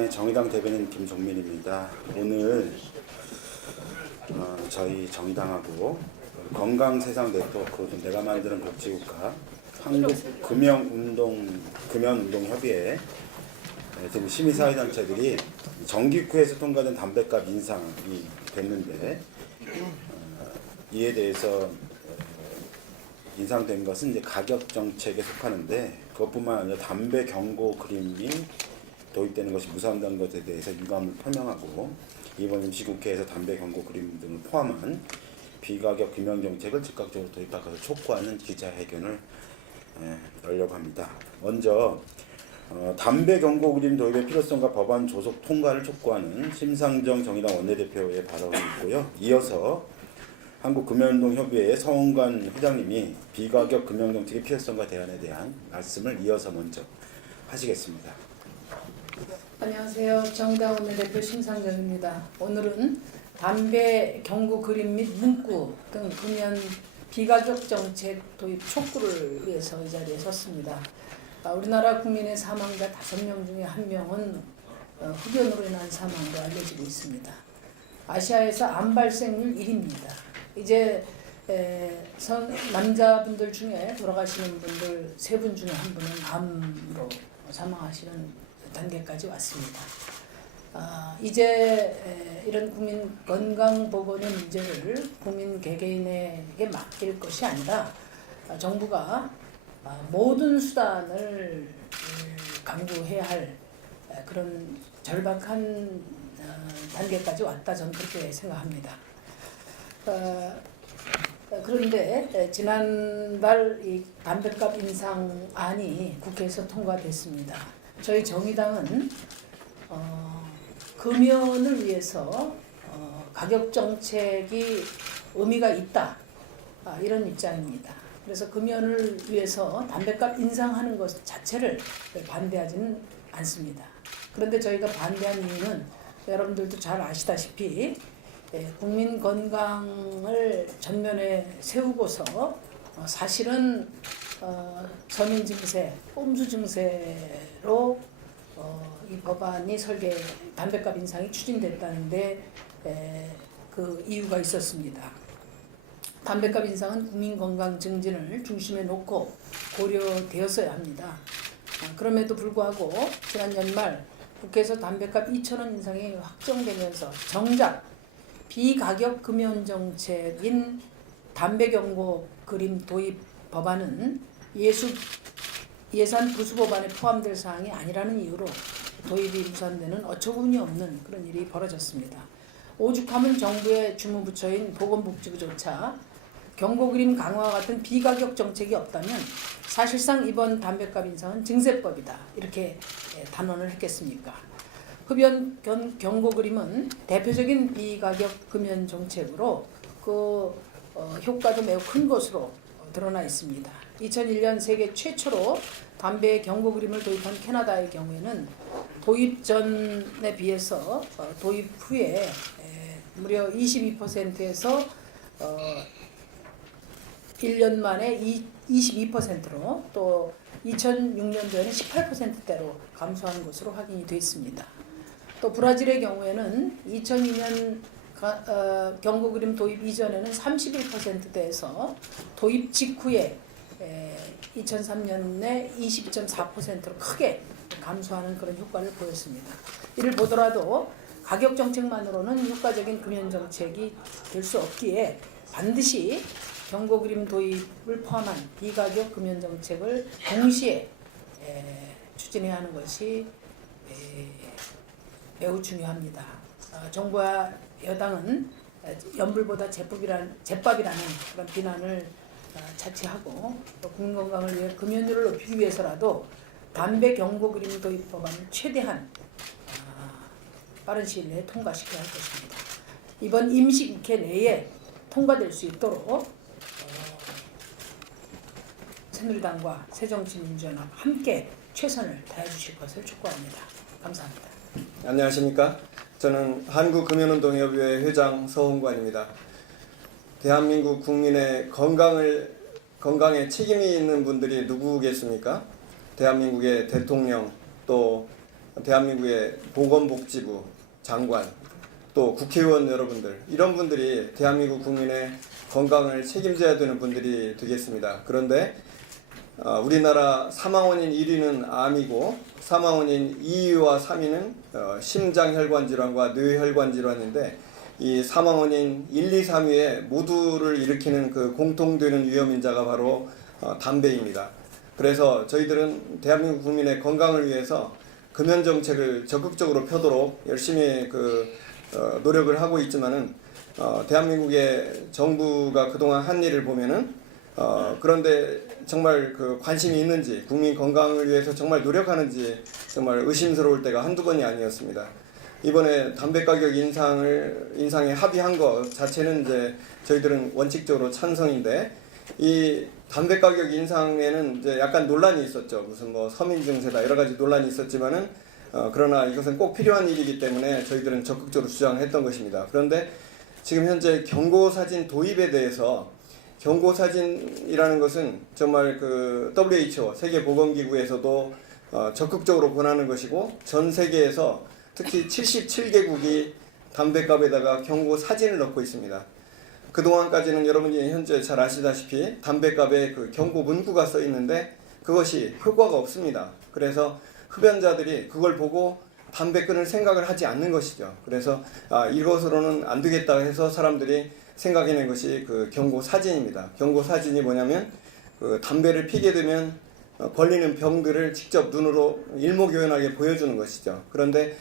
네, 정의당 대변인 김종민입니다. 오늘 저희 정의당하고 건강세상 네트워크, 내가 만드는 복지국가, 한국금연운동협의회 등 시민사회단체들이 정기국회에서 통과된 담배값 인상이 됐는데 이에 대해서 인상된 것은 이제 가격 정책에 속하는데 그것뿐만 아니라 담배 경고 그림이 도입되는 것이 무산된 것에 대해서 유감을 표명하고 이번 임시국회에서 담배 경고 그림 등을 포함한 비가격 금연 정책을 즉각적으로 도입하고서 촉구하는 기자회견을 열려고 합니다. 먼저 담배 경고 그림 도입의 필요성과 법안 조속 통과를 촉구하는 심상정 정의당 원내대표의 발언이 있고요. 이어서 한국금연운동협의회 서홍관 회장님이 비가격 금연 정책의 필요성과 대안에 대한 말씀을 이어서 먼저 하시겠습니다. 안녕하세요. 정의당 원내대표 심상정입니다. 오늘은 담배 경고 그림 및 문구 등 금연 비가격 정책 도입 촉구를 위해서 이 자리에 섰습니다. 우리나라 국민의 사망자 5명 중에 1명은 흡연으로 인한 사망으로 알려지고 있습니다. 아시아에서 암 발생률 1위입니다. 이제 남자분들 중에 돌아가시는 분들 3분 중에 1분은 암으로 사망하시는 단계까지 왔습니다. 이제 이런 국민 건강보건의 문제를 국민 개개인에게 맡길 것이 아니라 정부가 모든 수단을 강구해야 할 그런 절박한 단계까지 왔다, 저는 그렇게 생각합니다. 그런데 지난달 이 담배값 인상안이 국회에서 통과됐습니다. 저희 정의당은 금연을 위해서 가격 정책이 의미가 있다, 이런 입장입니다. 그래서 금연을 위해서 담배값 인상하는 것 자체를 반대하지는 않습니다. 그런데 저희가 반대한 이유는 여러분들도 잘 아시다시피 국민 건강을 전면에 세우고서 사실은 서민 증세, 꼼수 증세로 이 법안이 담배값 인상이 추진됐다는데 그 이유가 있었습니다. 담배값 인상은 국민 건강 증진을 중심에 놓고 고려되었어야 합니다. 그럼에도 불구하고 지난 연말 국회에서 담배값 2,000원 인상이 확정되면서 정작 비가격 금연 정책인 담배 경고 그림 도입 법안은 예산 부수 법안에 포함될 사항이 아니라는 이유로 도입이 무산되는 어처구니 없는 그런 일이 벌어졌습니다. 오죽하면 정부의 주무부처인 보건복지부조차 경고 그림 강화와 같은 비가격 정책이 없다면 사실상 이번 담배값 인상은 증세법이다, 이렇게 단언을 했겠습니까? 흡연 경고 그림은 대표적인 비가격 금연 정책으로 그 효과도 매우 큰 것으로 드러나 있습니다. 2001년 세계 최초로 담배 경고 그림을 도입한 캐나다의 경우에는 도입 전에 비해서 도입 후에 무려 22%에서 1년 만에 22%로 또 2006년도에는 18%대로 감소한 것으로 확인이 됐습니다. 또 브라질의 경우에는 2002년 경고 그림 도입 이전에는 31%대에서 도입 직후에 2003년에 22.4%로 크게 감소하는 그런 효과를 보였습니다. 이를 보더라도 가격 정책만으로는 효과적인 금연 정책이 될 수 없기에 반드시 경고 그림 도입을 포함한 비가격 금연 정책을 동시에 추진해야 하는 것이 매우 중요합니다. 정부와 여당은 연불보다 제밥이라는 그런 비난을 자제하고 또 국민 건강을 위해 금연율을 높이기 위해서라도 담배 경고 그림 도입 법안을 최대한 빠른 시일 내에 통과시켜야 할 것입니다. 이번 임시국회 내에 통과될 수 있도록 새누리당과 새정치민주연합 함께 최선을 다해주실 것을 촉구합니다. 감사합니다. 안녕하십니까? 저는 한국금연운동협의회 회장 서홍관입니다. 대한민국 국민의 건강에 책임이 있는 분들이 누구겠습니까? 대한민국의 대통령, 또 대한민국의 보건복지부 장관, 또 국회의원 여러분들, 이런 분들이 대한민국 국민의 건강을 책임져야 되는 분들이 되겠습니다. 그런데 우리나라 사망원인 1위는 암이고 사망원인 2위와 3위는 심장혈관 질환과 뇌혈관 질환인데, 이 사망원인 1, 2, 3위에 모두를 일으키는 그 공통되는 위험인자가 바로 담배입니다. 그래서 저희들은 대한민국 국민의 건강을 위해서 금연 정책을 적극적으로 펴도록 열심히 노력을 하고 있지만은 대한민국의 정부가 그동안 한 일을 보면은 그런데 정말 관심이 있는지, 국민 건강을 위해서 정말 노력하는지 정말 의심스러울 때가 한두 번이 아니었습니다. 이번에 담배 가격 인상에 합의한 것 자체는 이제 저희들은 원칙적으로 찬성인데, 이 담배 가격 인상에는 이제 약간 논란이 있었죠. 무슨 서민 증세다 여러 가지 논란이 있었지만은 그러나 이것은 꼭 필요한 일이기 때문에 저희들은 적극적으로 주장했던 것입니다. 그런데 지금 현재 경고사진 도입에 대해서, 경고사진이라는 것은 정말 WHO 세계보건기구에서도 적극적으로 권하는 것이고, 전 세계에서 특히 77개국이 담배값에다가 경고사진을 넣고 있습니다. 그동안까지는 여러분이 현재 잘 아시다시피 담배값에 경고 문구가 써 있는데 그것이 효과가 없습니다. 그래서 흡연자들이 그걸 보고 담배 끊을 생각을 하지 않는 것이죠. 그래서 이것으로는 안 되겠다 해서 사람들이 생각해낸 것이 경고 사진입니다. 경고 사진이 뭐냐면 담배를 피게 되면 걸리는 병들을 직접 눈으로 일목요연하게 보여주는 것이죠. 그런데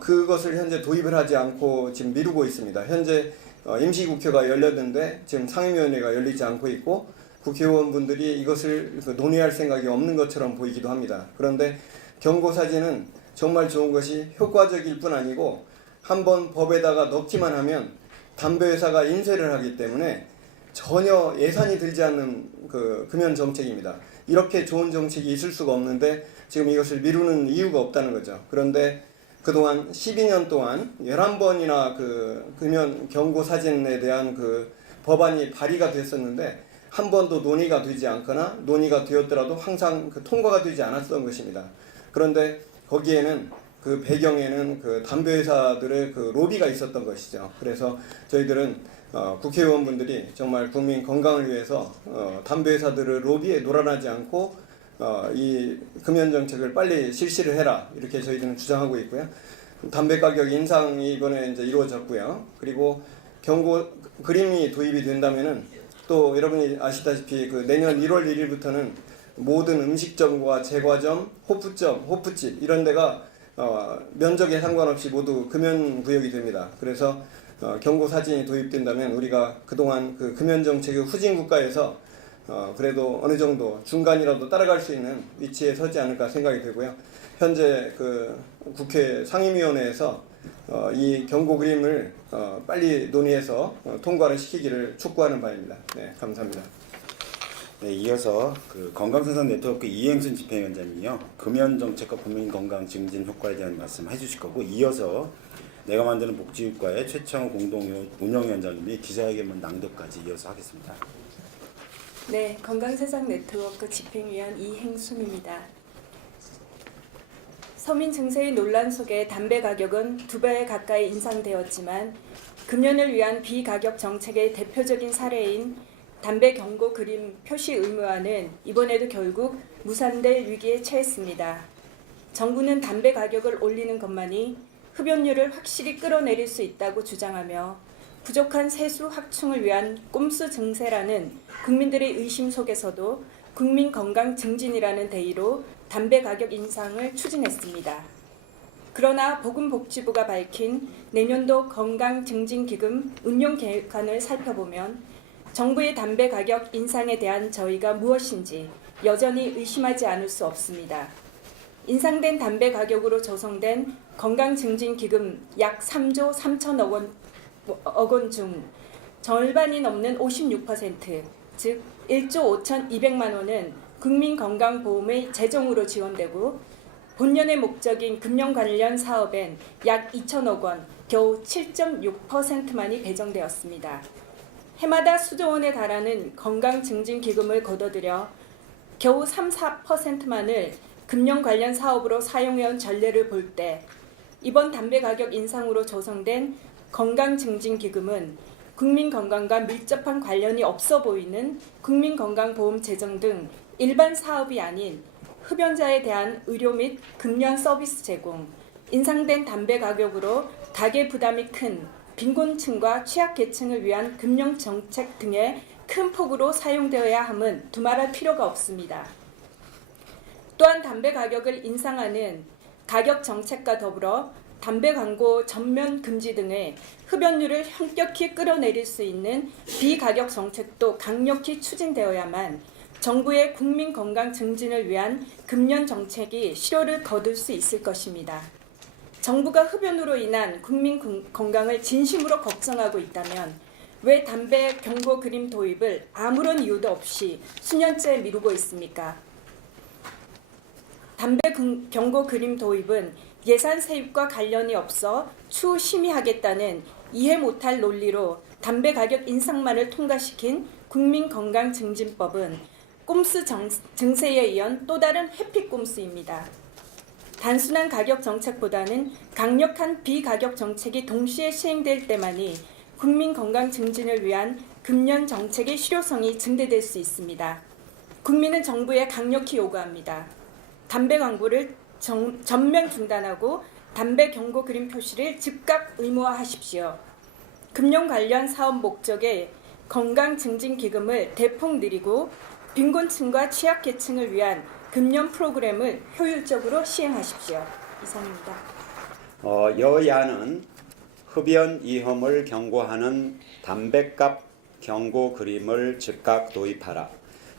그것을 현재 도입을 하지 않고 지금 미루고 있습니다. 현재 임시국회가 열렸는데 지금 상임위원회가 열리지 않고 있고, 국회의원분들이 이것을 논의할 생각이 없는 것처럼 보이기도 합니다. 그런데 경고사진은 정말 좋은 것이 효과적일 뿐 아니고, 한번 법에다가 넣기만 하면 담배회사가 인쇄를 하기 때문에 전혀 예산이 들지 않는 금연 정책입니다. 이렇게 좋은 정책이 있을 수가 없는데 지금 이것을 미루는 이유가 없다는 거죠. 그런데 그동안 12년 동안 11번이나 금연 경고 사진에 대한 법안이 발의가 됐었는데 한 번도 논의가 되지 않거나 논의가 되었더라도 항상 통과가 되지 않았던 것입니다. 그런데 거기에는 배경에는 담배 회사들의 로비가 있었던 것이죠. 그래서 저희들은 국회의원분들이 정말 국민 건강을 위해서 담배 회사들의 로비에 놀아나지 않고 이 금연 정책을 빨리 실시를 해라, 이렇게 저희들은 주장하고 있고요. 담배 가격 인상이 이번에 이제 이루어졌고요. 그리고 경고 그림이 도입이 된다면은 또 여러분이 아시다시피 내년 1월 1일부터는 모든 음식점과 제과점, 호프점, 호프집 이런 데가 면적에 상관없이 모두 금연 구역이 됩니다. 그래서 경고 사진이 도입된다면 우리가 그동안 금연 정책의 후진 국가에서 그래도 어느 정도 중간이라도 따라갈 수 있는 위치에 서지 않을까 생각이 되고요. 현재 국회 상임위원회에서 이 경고 그림을 빨리 논의해서 통과를 시키기를 촉구하는 바입니다. 네, 감사합니다. 네, 이어서 건강생산 네트워크 이행순 집행위원장님이요, 금연 정책과 국민 건강 증진 효과에 대한 말씀 해주실 거고, 이어서 내가 만드는 복지국가의 최창호 공동 운영위원장님이 기자회견문 낭독까지 이어서 하겠습니다. 네, 건강세상 네트워크 집행위원 이행순입니다. 서민 증세의 논란 속에 담배 가격은 2배 가까이 인상되었지만 금연을 위한 비가격 정책의 대표적인 사례인 담배 경고 그림 표시 의무화는 이번에도 결국 무산될 위기에 처했습니다. 정부는 담배 가격을 올리는 것만이 흡연율을 확실히 끌어내릴 수 있다고 주장하며 부족한 세수 확충을 위한 꼼수 증세라는 국민들의 의심 속에서도 국민 건강 증진이라는 대의로 담배 가격 인상을 추진했습니다. 그러나 보건복지부가 밝힌 내년도 건강증진기금 운용 계획안을 살펴보면 정부의 담배 가격 인상에 대한 저의가 무엇인지 여전히 의심하지 않을 수 없습니다. 인상된 담배 가격으로 조성된 건강증진기금 약 3조 3천억 원 중 절반이 넘는 56%, 즉 1조 5,200만 원은 국민건강보험의 재정으로 지원되고 본연의 목적인 금연 관련 사업엔 약 2천억 원, 겨우 7.6%만이 배정되었습니다. 해마다 수조 원에 달하는 건강증진기금을 거둬들여 겨우 3, 4%만을 금연 관련 사업으로 사용해온 전례를 볼 때 이번 담배 가격 인상으로 조성된 건강증진기금은 국민 건강과 밀접한 관련이 없어 보이는 국민건강보험 재정 등 일반 사업이 아닌 흡연자에 대한 의료 및 금연 서비스 제공, 인상된 담배 가격으로 가계 부담이 큰 빈곤층과 취약계층을 위한 금연 정책 등의 큰 폭으로 사용되어야 함은 두말할 필요가 없습니다. 또한 담배 가격을 인상하는 가격 정책과 더불어 담배 광고 전면 금지 등의 흡연율을 현격히 끌어내릴 수 있는 비가격 정책도 강력히 추진되어야만 정부의 국민 건강 증진을 위한 금연 정책이 실효를 거둘 수 있을 것입니다. 정부가 흡연으로 인한 국민 건강을 진심으로 걱정하고 있다면 왜 담배 경고 그림 도입을 아무런 이유도 없이 수년째 미루고 있습니까? 담배 경고 그림 도입은 예산 세입과 관련이 없어 추후 심의하겠다는 이해 못할 논리로 담배 가격 인상만을 통과시킨 국민건강증진법은 꼼수 증세에 이은 또 다른 해피꼼수입니다. 단순한 가격 정책보다는 강력한 비가격 정책이 동시에 시행될 때만이 국민 건강 증진을 위한 금연 정책의 실효성이 증대될 수 있습니다. 국민은 정부에 강력히 요구합니다. 담배 광고를 전면 중단하고 담배 경고 그림 표시를 즉각 의무화하십시오. 금연 관련 사업 목적의 건강 증진 기금을 대폭 늘리고 빈곤층과 취약계층을 위한 금연 프로그램을 효율적으로 시행하십시오. 이상입니다. 여야는 흡연 위험을 경고하는 담배값 경고 그림을 즉각 도입하라.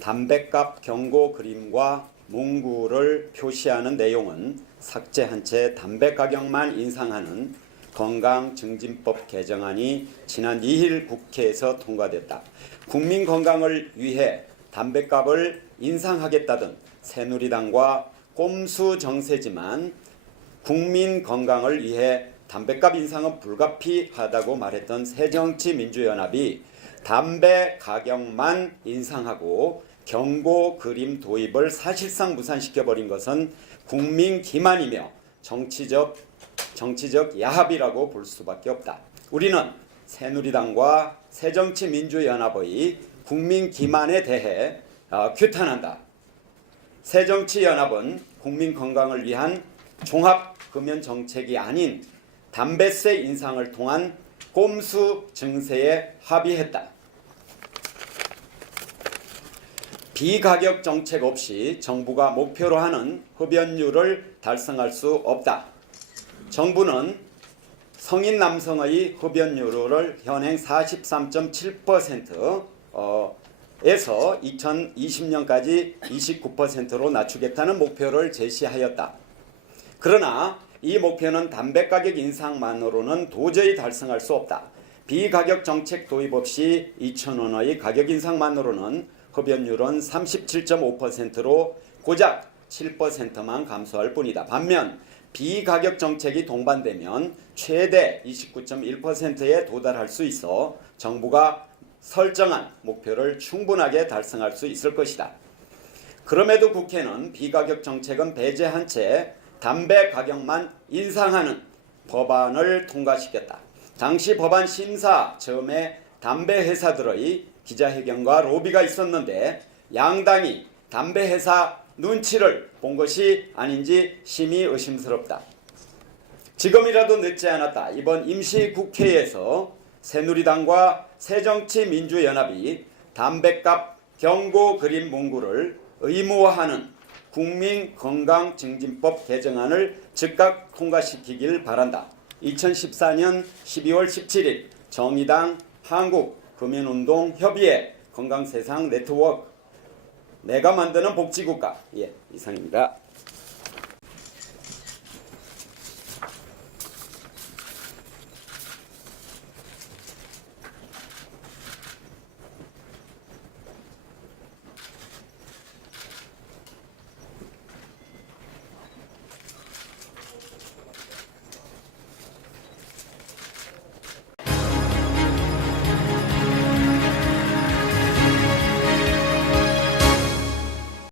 담배값 경고 그림과 문구를 표시하는 내용은 삭제한 채 담배 가격만 인상하는 건강증진법 개정안이 지난 2일 국회에서 통과됐다. 국민 건강을 위해 담배값을 인상하겠다던 새누리당과 꼼수 정세지만 국민 건강을 위해 담배값 인상은 불가피하다고 말했던 새정치민주연합이 담배 가격만 인상하고 경고 그림 도입을 사실상 무산시켜버린 것은 국민 기만이며 정치적 야합이라고 볼 수밖에 없다. 우리는 새누리당과 새정치민주연합의 국민 기만에 대해 규탄한다. 새정치연합은 국민 건강을 위한 종합 금연 정책이 아닌 담배세 인상을 통한 꼼수 증세에 합의했다. 비가격 정책 없이 정부가 목표로 하는 흡연율을 달성할 수 없다. 정부는 성인 남성의 흡연율을 현행 43.7%에서 2020년까지 29%로 낮추겠다는 목표를 제시하였다. 그러나 이 목표는 담배 가격 인상만으로는 도저히 달성할 수 없다. 비가격 정책 도입 없이 2,000원의 가격 인상만으로는 흡연율은 37.5%로 고작 7%만 감소할 뿐이다. 반면 비가격 정책이 동반되면 최대 29.1%에 도달할 수 있어 정부가 설정한 목표를 충분하게 달성할 수 있을 것이다. 그럼에도 국회는 비가격 정책은 배제한 채 담배 가격만 인상하는 법안을 통과시켰다. 당시 법안 심사 즈음에 담배 회사들의 기자회견과 로비가 있었는데 양당이 담배 회사 눈치를 본 것이 아닌지 심히 의심스럽다. 지금이라도 늦지 않았다. 이번 임시국회에서 새누리당과 새정치민주연합이 담배값 경고 그림 문구를 의무화하는 국민건강증진법 개정안을 즉각 통과시키길 바란다. 2014년 12월 17일 정의당 한국금연운동협의회 건강세상 네트워크 내가 만드는 복지국가 이상입니다.